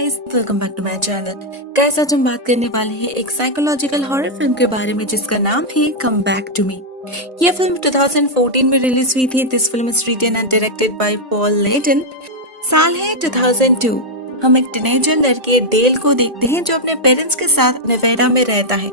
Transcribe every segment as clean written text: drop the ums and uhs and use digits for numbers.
Guys, welcome back to my channel. Guys, आज हम बात करने वाले हैं एक साइकोलॉजिकल हॉरर फिल्म के बारे में जिसका नाम है कम बैक टू मी। यह फिल्म 2014 में रिलीज हुई थी। This film is written and directed by Paul Layton. साल है 2002। हम एक टीनेजर लड़के डेल को देखते हैं जो अपने पेरेंट्स के साथ नेवाडा में रहता है।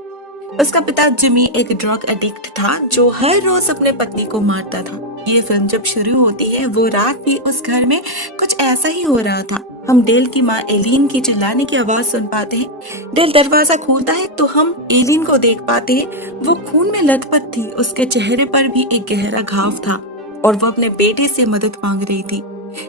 उसका पिता जिमी एक ड्रग एडिक्ट था जो हर रोज अपने पत्नी को मारता था। ये फिल्म जब शुरू होती है वो रात भी उस घर में कुछ ऐसा ही हो रहा था। हम डेल की माँ एलिन की चिल्लाने की आवाज सुन पाते हैं। डेल दरवाजा खोलता है तो हम एलिन को देख पाते हैं। वो खून में लथपथ थी, उसके चेहरे पर भी एक गहरा घाव था और वो अपने बेटे से मदद मांग रही थी।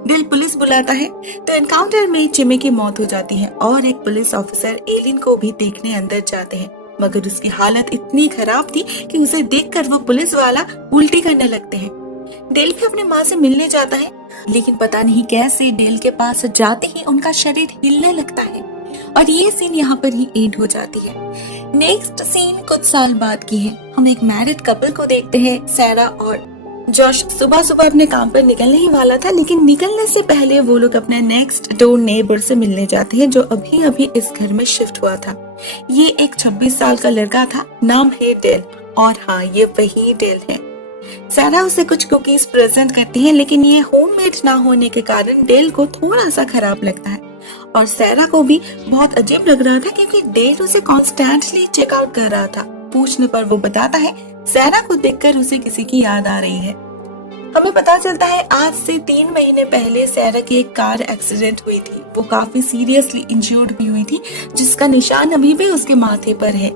डेल पुलिस बुलाता है तो एनकाउंटर में जिमी की मौत हो जाती है और एक पुलिस ऑफिसर एलिन को भी देखने अंदर जाते हैं, मगर उसकी हालत इतनी खराब थी कि उसे देखकर वो पुलिस वाला उल्टी करने लगते हैं। डेल भी अपने माँ से मिलने जाता है, लेकिन पता नहीं कैसे डेल के पास जाते ही उनका शरीर हिलने लगता है और ये सीन यहाँ पर ही एंड हो जाती है। नेक्स्ट सीन कुछ साल बाद की है। हम एक मैरिड कपल को देखते हैं। सैरा और जॉश सुबह सुबह अपने काम पर निकलने ही वाला था, लेकिन निकलने से पहले वो लोग अपने नेक्स्ट डोर नेबर से मिलने जाते हैं जो अभी अभी इस घर में शिफ्ट हुआ था। ये एक 26 साल का लड़का था, नाम है डेल। और हाँ, ये वही डेल है। सैरा उसे कुछ कुकीज प्रेजेंट करती है, लेकिन ये होममेड ना होने के कारण डेल को थोड़ा सा खराब लगता है और सैरा को भी बहुत अजीब लग रहा था क्योंकि डेल उसे कॉन्स्टेंटली चेकआउट कर रहा था। पूछने पर वो बताता है सैरा को देखकर उसे किसी की याद आ रही है। हमें पता चलता है आज से 3 महीने पहले सैरा की एक कार एक्सीडेंट हुई थी। वो काफी सीरियसली इंज्योर्ड भी हुई थी, जिसका निशान अभी भी उसके माथे पर है।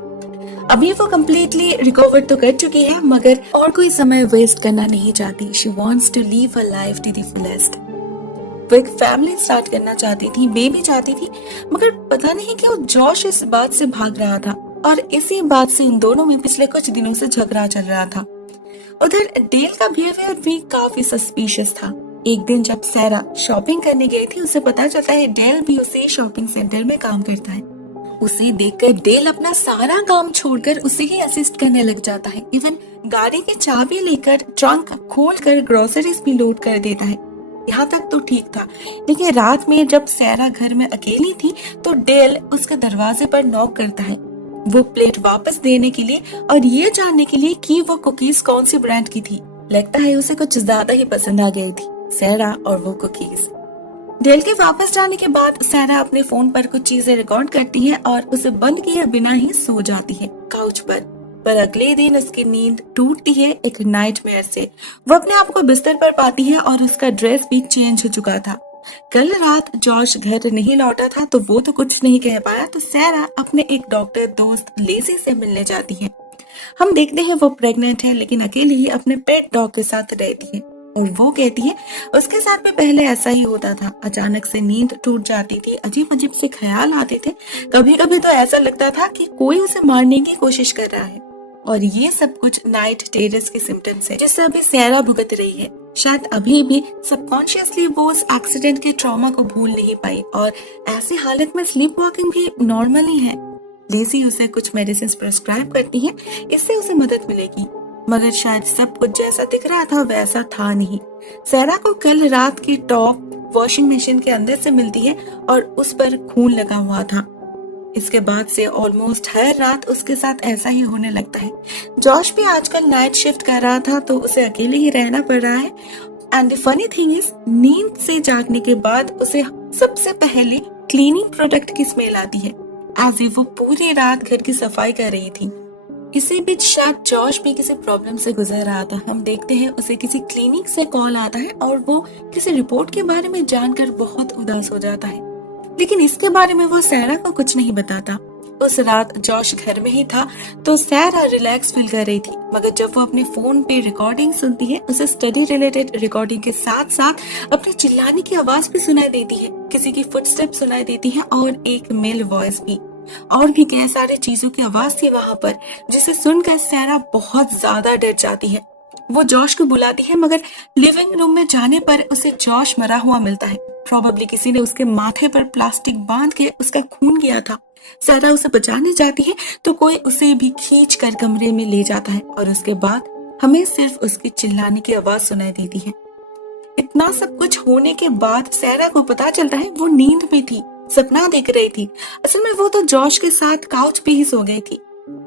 अभी वो कम्प्लीटली रिकवर तो कर चुकी है, मगर और कोई समय वेस्ट करना नहीं चाहती। She wants to live her life to the fullest. वो एक फैमिली स्टार्ट करना चाहती थी, बेबी चाहती थी, मगर पता नहीं क्यों जॉश इस बात से भाग रहा था और इसी बात से इन दोनों में पिछले कुछ दिनों से झगड़ा चल रहा था। उधर डेल का बिहेवियर भी काफी सस्पिशियस था। एक दिन जब सैरा शॉपिंग करने गई थी, उसे पता चलता है डेल भी उसी शॉपिंग सेंटर में काम करता है। उसे देखकर डेल अपना सारा काम छोड़कर उसे ही असिस्ट करने लग जाता है। इवन गाड़ी की चाबी लेकर ट्रंक खोलकर ग्रोसरीज भी लोड कर देता है। यहाँ तक तो ठीक था, लेकिन रात में जब सैरा घर में अकेली थी तो डेल उसके दरवाजे पर नॉक करता है। वो प्लेट वापस देने के लिए और ये जानने के लिए कि वो कुकीज कौन सी ब्रांड की थी। लगता है उसे कुछ ज्यादा ही पसंद आ गई थी सैरा और वो कुकीज। डेल के वापस जाने के बाद सैरा अपने फोन पर कुछ चीजें रिकॉर्ड करती है और उसे बंद किए बिना ही सो जाती है काउच पर अगले दिन उसकी नींद टूटती है एक नाइटमेयर से। वो अपने आप को बिस्तर पर पाती है और उसका ड्रेस भी चेंज हो चुका था। कल रात जॉश घर नहीं लौटा था तो वो तो कुछ नहीं कह पाया, तो सैरा अपने एक डॉक्टर दोस्त लेसी से मिलने जाती है। हम देखते हैं वो प्रेग्नेंट है, लेकिन अकेली ही अपने पेट डॉग के साथ रहती है और वो कहती है उसके साथ भी पहले ऐसा ही होता था। अचानक से नींद टूट जाती थी, अजीब अजीब से ख्याल आते थे। कभी कभी तो ऐसा लगता था कि कोई उसे मारने की कोशिश कर रहा है। और ये सब कुछ नाइट टेरर्स के सिम्टम्स है जिससे अभी सैरा भुगत रही है। शायद अभी भी सबकॉन्शियसली वो उस एक्सीडेंट के ट्रॉमा को भूल नहीं पाई और ऐसी हालत में स्लीप वॉकिंग भी नॉर्मल ही है। लेसी उसे कुछ मेडिसिन प्रिस्क्राइब करती है, इससे उसे मदद मिलेगी, मगर शायद सब कुछ जैसा दिख रहा था वैसा था नहीं। सैरा को कल रात की टॉप वॉशिंग मशीन के अंदर से मिलती है और उस पर खून लगा हुआ था। इसके बाद से ऑलमोस्ट हर रात उसके साथ ऐसा ही होने लगता है। जॉश भी आजकल नाइट शिफ्ट कर रहा था तो उसे अकेले ही रहना पड़ रहा है। And the funny thing is, नींद से जागने के बाद उसे सबसे पहले क्लीनिंग प्रोडक्ट की स्मेल आती है, एज इफ वो पूरी रात घर की सफाई कर रही थी। इसी बीच शायद जॉश भी किसी प्रॉब्लम से गुजर रहा था। हम देखते हैं उसे किसी क्लिनिक से कॉल आता है और वो किसी रिपोर्ट के बारे में जानकर बहुत उदास हो जाता है, लेकिन इसके बारे में वो सैरा को कुछ नहीं बताता। उस रात जॉश घर में ही था तो सैरा रिलैक्स फील कर रही थी, मगर जब वो अपने फोन पे रिकॉर्डिंग सुनती है उसे स्टडी रिलेटेड रिकॉर्डिंग के साथ साथ अपने चिल्लाने की आवाज भी सुनाई देती है, किसी की फुटस्टेप सुनाई देती है और एक मेल वॉइस भी। और भी कई सारी चीजों की आवाज थी वहां पर, जिसे सुनकर सैरा बहुत ज्यादा डर जाती है। वो जॉश को बुलाती है, मगर लिविंग रूम में जाने पर उसे जॉश मरा हुआ मिलता है। प्रोबेबली किसी ने उसके माथे पर प्लास्टिक बांध के उसका खून किया था। सैरा उसे बचाने जाती है तो कोई उसे भी खींच कर कमरे में ले जाता है और उसके बाद हमें सिर्फ उसकी चिल्लाने की आवाज सुनाई देती है। इतना सब कुछ होने के बाद सैरा को पता चलता है वो नींद में थी। सपना देख रही थी। असल में वो तो जॉश के साथ काउच पे ही सो गई थी।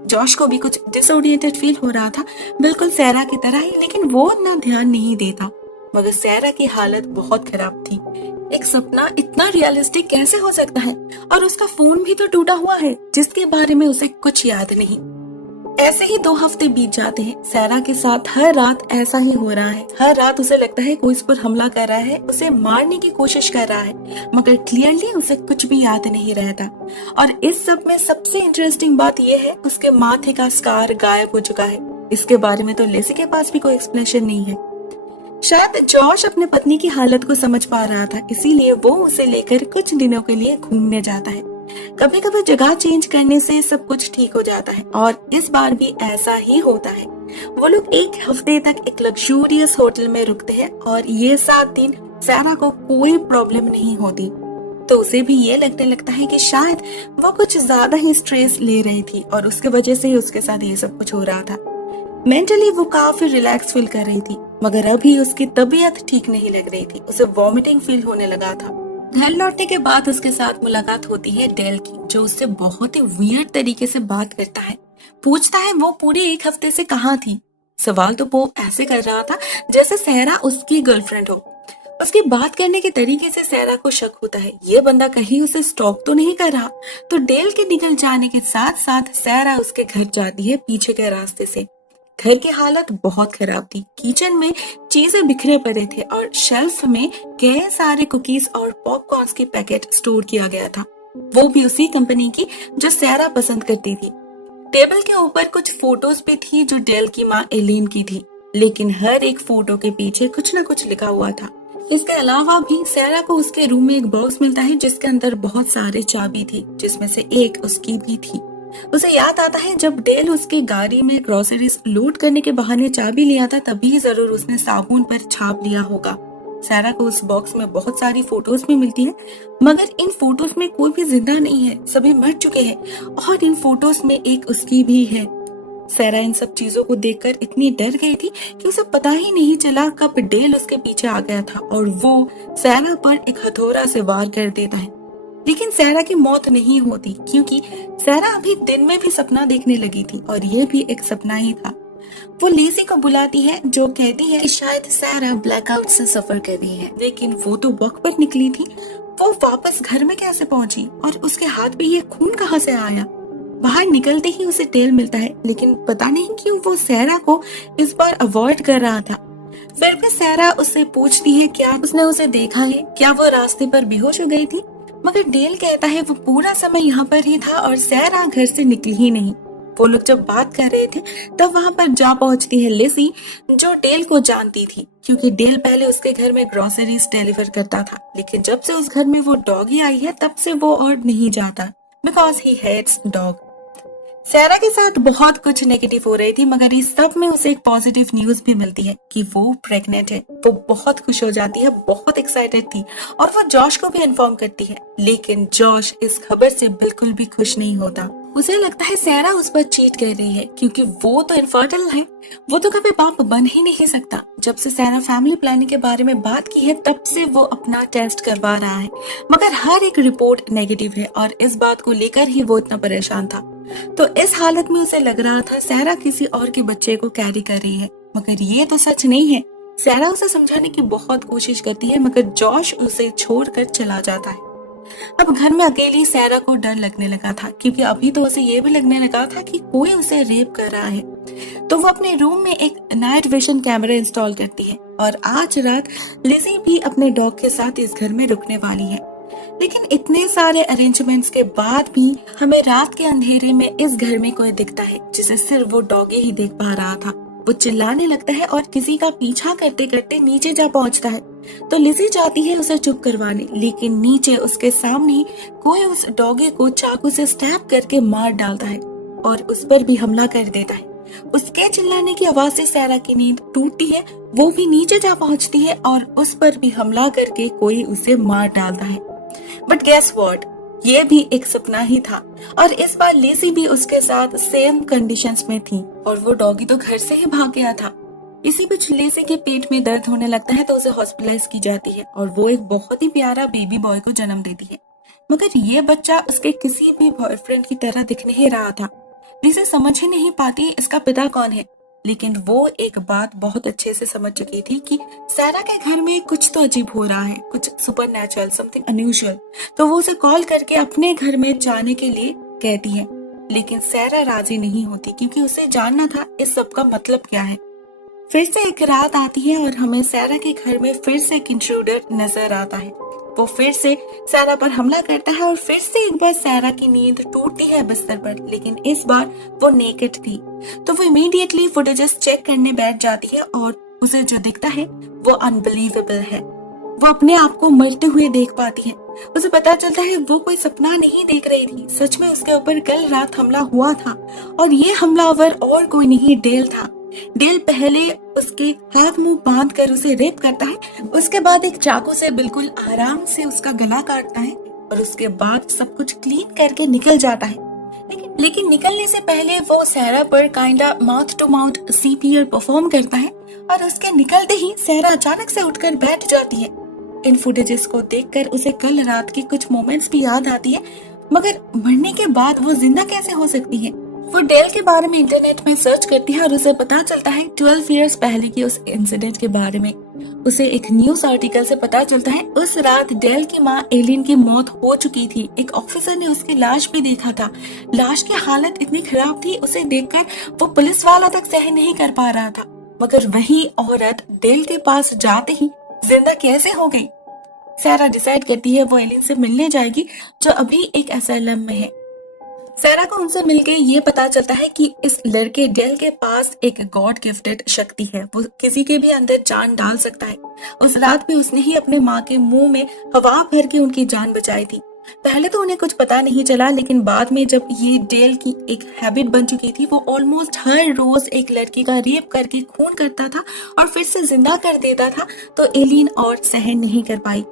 जॉश को भी कुछ डिसोरिएंटेड फील हो रहा था, बिल्कुल सैरा की तरह ही, लेकिन वो इतना ध्यान नहीं देता। मगर सैरा की हालत बहुत खराब थी। एक सपना इतना रियलिस्टिक कैसे हो सकता है, और उसका फोन भी तो टूटा हुआ है जिसके बारे में उसे कुछ याद नहीं। ऐसे ही 2 हफ्ते बीत जाते हैं। सैरा के साथ हर रात ऐसा ही हो रहा है। हर रात उसे लगता है कोई उस पर हमला कर रहा है, उसे मारने की कोशिश कर रहा है, मगर क्लियरली उसे कुछ भी याद नहीं रहता। और इस सब में सबसे इंटरेस्टिंग बात यह है, उसके माथे का स्कार गायब हो चुका है। इसके बारे में तो लेसी के पास भी कोई एक्सप्लेनेशन नहीं है। शायद जॉश अपने पत्नी की हालत को समझ पा रहा था, इसीलिए वो उसे लेकर कुछ दिनों के लिए घूमने जाता है। कभी कभी जगह चेंज करने से सब कुछ ठीक हो जाता है, और इस बार भी ऐसा ही होता है। वो लोग 1 हफ्ते तक एक लग्जूरियस होटल में रुकते हैं, और ये 7 दिन सैरा को कोई प्रॉब्लम नहीं होती। तो उसे भी ये लगने लगता है कि शायद वो कुछ ज्यादा ही स्ट्रेस ले रही थी, और उसके वजह से ही उसके साथ ये सब कुछ हो रहा था। मेंटली वो काफी रिलैक्स फील कर रही थी, मगर अभी उसकी तबीयत ठीक नहीं लग रही थी। उसे वॉमिटिंग फील होने लगा था। घर लौटने के बाद उसके साथ मुलाकात होती है डेल की, जो उससे बहुत ही वियर्ड तरीके से बात करता है। पूछता है वो पूरे 1 हफ्ते से कहाँ थी। सवाल तो वो ऐसे कर रहा था जैसे सैरा उसकी गर्लफ्रेंड हो। उसकी बात करने के तरीके से सैरा को शक होता है, ये बंदा कहीं उसे स्टॉक तो नहीं कर रहा। तो डेल के निकल जाने के साथ साथ सैरा उसके घर जाती है पीछे के रास्ते से। घर की हालत बहुत खराब थी। किचन में चीजें बिखरे पड़े थे, और शेल्फ में कई सारे कुकीज और पॉपकॉर्न्स के पैकेट स्टोर किया गया था, वो भी उसी कंपनी की जो सैरा पसंद करती थी। टेबल के ऊपर कुछ फोटोज भी थी जो डेल की माँ एलिन की थी, लेकिन हर एक फोटो के पीछे कुछ न कुछ लिखा हुआ था। इसके अलावा भी सैरा को उसके रूम में एक बॉक्स मिलता है जिसके अंदर बहुत सारे चाबी थी, जिसमें से एक उसकी भी थी। उसे याद आता है जब डेल उसकी गाड़ी में ग्रोसरीज लोड करने के बहाने चाबी लिया था, तभी जरूर उसने साबुन पर छाप लिया होगा। सैरा को उस बॉक्स में बहुत सारी फोटोज भी मिलती हैं, मगर इन फोटोज में कोई भी जिंदा नहीं है, सभी मर चुके हैं, और इन फोटोज में एक उसकी भी है। सैरा इन सब चीजों को देखकर इतनी डर गई थी कि उसे पता ही नहीं चला कब डेल उसके पीछे आ गया था, और वो सैरा पर एक हथौड़ा से वार कर देता है। लेकिन सैरा की मौत नहीं होती, क्योंकि सैरा अभी दिन में भी सपना देखने लगी थी, और ये भी एक सपना ही था। वो लेसी को बुलाती है, जो कहती है कि शायद सैरा ब्लैकआउट से सफर कर रही है। लेकिन वो तो वॉक पर निकली थी, वो वापस घर में कैसे पहुंची, और उसके हाथ पे ये खून कहाँ से आया। बाहर निकलते ही उसे टेल मिलता है, लेकिन पता नहीं क्यों वो सैरा को इस बार अवॉइड कर रहा था। फिर भी सैरा उससे पूछती है क्या उसने उसे देखा है, क्या वो रास्ते पर बेहोश हो गई थी, मगर डेल कहता है वो पूरा समय यहाँ पर ही था और सैरा घर से निकली ही नहीं। वो लोग जब बात कर रहे थे तब वहाँ पर जा पहुँचती है लिसी, जो डेल को जानती थी, क्योंकि डेल पहले उसके घर में ग्रोसरीज डिलीवर करता था, लेकिन जब से उस घर में वो डॉगी आई है तब से वो और नहीं जाता, बिकॉज ही हेट्स डॉग। सैरा के साथ बहुत कुछ नेगेटिव हो रही थी, मगर इस सब में उसे एक पॉजिटिव न्यूज भी मिलती है कि वो प्रेग्नेंट है। वो बहुत खुश हो जाती है, बहुत एक्साइटेड थी, और वो जॉश को भी इन्फॉर्म करती है। लेकिन जॉश इस खबर से बिल्कुल भी खुश नहीं होता। उसे लगता है सैरा उस पर चीट कर रही है, क्योंकि वो तो इनफर्टाइल है, वो तो कभी बाप बन ही नहीं सकता। जब से सैरा फैमिली प्लानिंग के बारे में बात की है तब से वो अपना टेस्ट करवा रहा है, मगर हर एक रिपोर्ट नेगेटिव है, और इस बात को लेकर ही वो इतना परेशान था। तो इस हालत में उसे लग रहा था सैरा किसी और के बच्चे को कैरी कर रही है, मगर ये तो सच नहीं है। सैरा उसे समझाने की बहुत कोशिश करती है, मगर जॉश उसे छोड़कर चला जाता है। अब घर में अकेली सैरा को डर लगने लगा था, क्योंकि अभी तो उसे ये भी लगने लगा था कि कोई उसे रेप कर रहा है। तो वो अपने रूम में एक नाइट विजन कैमरा इंस्टॉल करती है, और आज रात लिजी भी अपने डॉग के साथ इस घर में रुकने वाली है। लेकिन इतने सारे अरेंजमेंट्स के बाद भी हमें रात के अंधेरे में इस घर में कोई दिखता है जिसे सिर्फ वो डॉगी ही देख पा रहा था। वो चिल्लाने लगता है और किसी का पीछा करते करते नीचे जा पहुंचता है। तो लिजी जाती है उसे चुप करवाने, लेकिन नीचे उसके सामने कोई उस डॉगी को चाकू से स्टैब करके मार डालता है और उस पर भी हमला कर देता है। उसके चिल्लाने की आवाज से सैरा की नींद टूटती है। वो भी नीचे जा पहुंचती है और उस पर भी हमला करके कोई उसे मार डालता है। बट गेस व्हाट, ये भी एक सपना ही था, और इस बार लेसी भी उसके साथ सेम कंडीशंस में थी, और वो डॉगी तो घर से ही भाग गया था। इसी बीच लेसी के पेट में दर्द होने लगता है, तो उसे हॉस्पिटलाइज की जाती है, और वो एक बहुत ही प्यारा बेबी बॉय को जन्म देती है। मगर ये बच्चा उसके किसी भी बॉयफ्रेंड की तरह दिख नहीं रहा था। लिज़ी समझ ही नहीं पाती इसका पिता कौन है, लेकिन वो एक बात बहुत अच्छे से समझ चुकी थी कि सारा के घर में कुछ तो अजीब हो रहा है, कुछ सुपरनैचुरल, समथिंग अनयूजुअल। तो वो उसे कॉल करके अपने घर में जाने के लिए कहती है, लेकिन सारा राजी नहीं होती क्योंकि उसे जानना था इस सब का मतलब क्या है। फिर से एक रात आती है और हमें सारा के घर में फिर से एक इंट्रूडर नजर आता है। वो फिर से सारा पर हमला करता है और फिर से एक बार सारा की नींद टूटती है बिस्तर पर, लेकिन इस बार वो नेकेड थी। तो वो इमीडिएटली फुटेजेस चेक करने बैठ जाती है और उसे जो दिखता है वो अनबिलीवेबल है। वो अपने आप को मरते हुए देख पाती है। उसे पता चलता है वो कोई सपना नहीं देख रही थी, सच में उसके ऊपर कल रात हमला हुआ था और ये हमलावर और कोई नहीं, डेल था। डेल पहले उसके हाथ मुंह बांध कर उसे रेप करता है, उसके बाद एक चाकू से बिल्कुल आराम से उसका गला काटता है और उसके बाद सब कुछ क्लीन करके निकल जाता है। लेकिन निकलने से पहले वो सारा पर kinda mouth to mouth CPR perform करता है और उसके निकलते ही सारा अचानक से उठकर बैठ जाती है। इन फुटेजेस को देखकर उसे कल रात की कुछ मोमेंट्स भी याद आती है, मगर मरने के बाद वो जिंदा कैसे हो सकती है। वो डेल के बारे में इंटरनेट में सर्च करती है और उसे पता चलता है 12 इयर्स पहले की उस इंसिडेंट के बारे में। उसे एक न्यूज आर्टिकल से पता चलता है उस रात डेल की माँ एलिन की मौत हो चुकी थी। एक ऑफिसर ने उसकी लाश भी देखा था। लाश की हालत इतनी खराब थी, उसे देखकर वो पुलिस वाला तक सहन नहीं कर पा रहा था। मगर वही औरत डेल के पास जाते ही जिंदा कैसे हो गई। सारा डिसाइड करती है वो एलिन से मिलने जाएगी जो अभी एक एसाइलम में है। सारा को उनसे मिलके ये पता चलता है कि इस लड़के डेल के पास एक गॉड गिफ्टेड शक्ति है, वो किसी के भी अंदर जान डाल सकता है। उस रात भी उसने ही अपने माँ के मुंह में हवा भर के उनकी जान बचाई थी। पहले तो उन्हें कुछ पता नहीं चला, लेकिन बाद में जब ये डेल की एक हैबिट बन चुकी थी, वो ऑलमोस्ट हर रोज एक लड़की का रेप करके खून करता था और फिर से जिंदा कर देता था, तो एलिन और सहन नहीं कर पाई।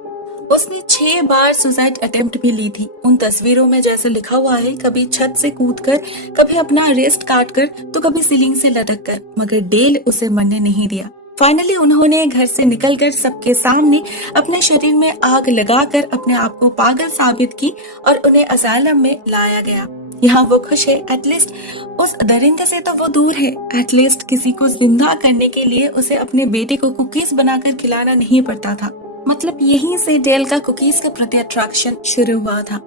उसने 6 बार सुसाइड अटेम्प्ट भी ली थी। उन तस्वीरों में जैसे लिखा हुआ है, कभी छत से कूदकर, कभी अपना रेस्ट काटकर, तो कभी सीलिंग से लटक कर, मगर डेल उसे मरने नहीं दिया। फाइनली उन्होंने घर से निकलकर सबके सामने अपने शरीर में आग लगाकर अपने आप को पागल साबित की और उन्हें असाइलम में लाया गया। यहाँ वो खुश है, एटलीस्ट उस दरिंदे से तो वो दूर है। एटलीस्ट किसी को जिंदा करने के लिए उसे अपने बेटे को कुकीज बनाकर खिलाना नहीं पड़ता था। मतलब यहीं से डेल का कुकीज के प्रति अट्रैक्शन शुरू हुआ था।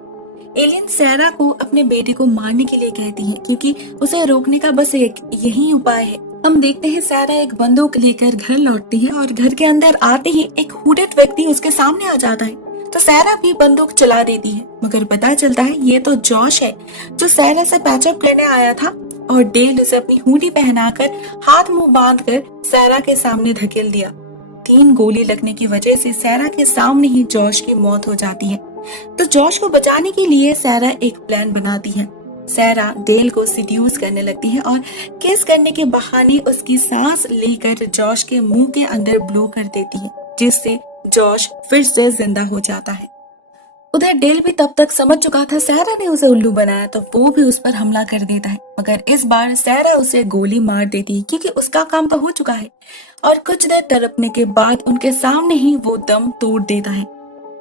एलियन सारा को अपने बेटे को मारने के लिए कहती है क्योंकि उसे रोकने का बस एक यही उपाय है। हम देखते हैं सारा एक बंदूक लेकर घर लौटती है और घर के अंदर आते ही एक हुडेड व्यक्ति उसके सामने आ जाता है, तो सारा भी बंदूक चला देती है। मगर पता चलता है ये तो जॉश है जो सारा से पैचअप करने आया था और डेल उसे अपनी हुडी पहनाकर हाथ मुंह बांधकर सारा के सामने धकेल दिया। 3 गोली लगने की वजह से सारा के सामने ही जॉश की मौत हो जाती है। तो जॉश को बचाने के लिए सारा एक प्लान बनाती है। सारा डेल को सीड्यूस करने लगती है और किस करने के बहाने उसकी सांस लेकर जॉश के मुंह के अंदर ब्लो कर देती है, जिससे जॉश फिर से जिंदा हो जाता है। उधर डेल भी तब तक समझ चुका था सारा ने उसे उल्लू बनाया, तो वो भी उस पर हमला कर देता है। मगर इस बार सारा उसे गोली मार देती है क्योंकि उसका काम तो हो चुका है और कुछ देर तड़पने के बाद उनके सामने ही वो दम तोड़ देता है।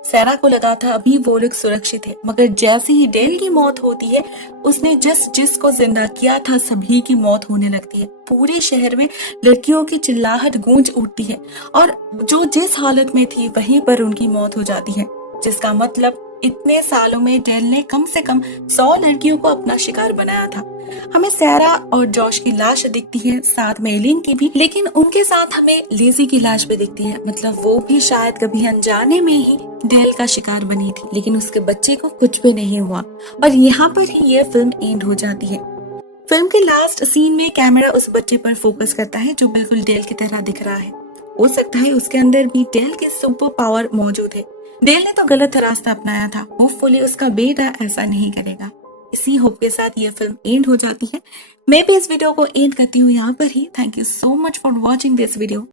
सारा को लगा था अभी वो लोग सुरक्षित है, मगर जैसे ही डेल की मौत होती है, उसने जिसको जिंदा किया था सभी की मौत होने लगती है। पूरे शहर में लड़कियों की चिल्लाहट गूंज उठती है और जो जिस हालत में थी वहीं पर उनकी मौत हो जाती है, जिसका मतलब इतने सालों में डेल ने कम से कम 100 लड़कियों को अपना शिकार बनाया था। हमें सारा और जॉश की लाश दिखती है, साथ में एलिन की भी, लेकिन उनके साथ हमें लिज़ी की लाश भी दिखती है। मतलब वो भी शायद कभी अनजाने में ही डेल का शिकार बनी थी, लेकिन उसके बच्चे को कुछ भी नहीं हुआ और यहाँ पर ही ये फिल्म एंड हो जाती है। फिल्म के लास्ट सीन में कैमरा उस बच्चे पर फोकस करता है जो बिल्कुल डेल की तरह दिख रहा है। हो सकता है उसके अंदर भी डेल की सुपर पावर मौजूद है। डेल ने तो गलत रास्ता अपनाया था, होपफुली उसका बेटा ऐसा नहीं करेगा। इसी होप के साथ ये फिल्म एंड हो जाती है। मैं भी इस वीडियो को एंड करती हूँ यहाँ पर ही। Thank you so much for watching this video.